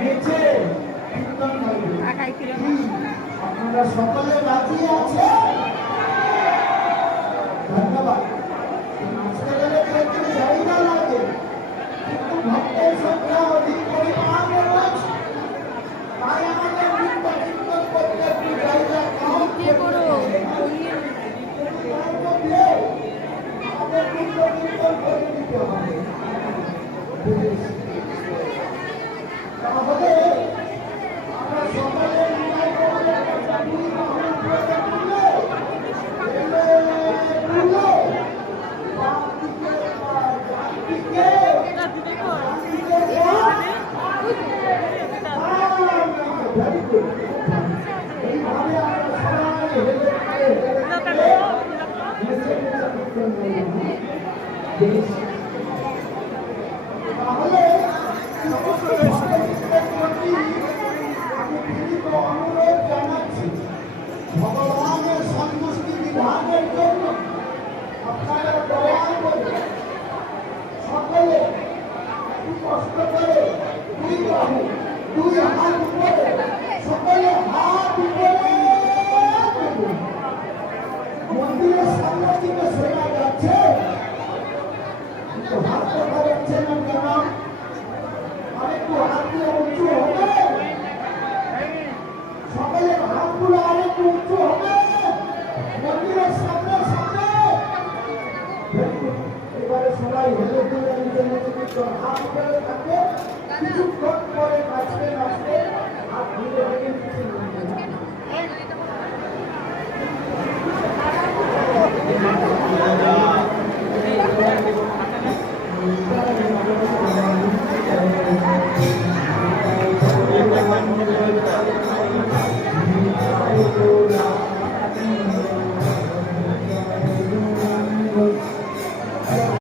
নেচে কীর্তন করবে। আপনারা সকলে রাজি আছে? ধন্যবাদ। নাচতে গেলে তো একটু জায়গা লাগে, কিন্তু ভক্তের সংখ্যা অধিক পরিমাণে রয়েছে, তাই আমাদের নৃত্য কীর্তন করতে একটু জায়গা কম করতে হবে। তার মধ্যে আমাদের নৃত্য কীর্তন করে দিতে হবে। তাহলে আমরা সকলে বিদায় করলে দুই বাহু উপরে তুলে বাম দিকে ডান দিকে ভেরি গুড। এইভাবে আমরা সবাই হেলে তাহলে অনুরোধ জানাচ্ছি, ভগবানের সন্তুষ্টি বিধানের জন্য আপনারা দয়া করে সকলে একটু কষ্ট করে দুই বাহু দুই হাত উপরে, সকলে হাত উপরে তুলুন। মন্দিরের সামনের দিকে শোনা যাচ্ছে, হাত দেখা যাচ্ছে না কেন? আরেকটু হাতগুলো উঁচু হবে, সকলের হাতগুলো আরেকটু উঁচু হবে মন্দিরের সামনে সামনে। এবারে সবাই হেলে দুলে নিজের নিজের হাত উপরে থাকবে, কিছুক্ষণ পরে নাচতে নাচতে হাত ধীরে ধীরে নিচে নামবে। Thank you.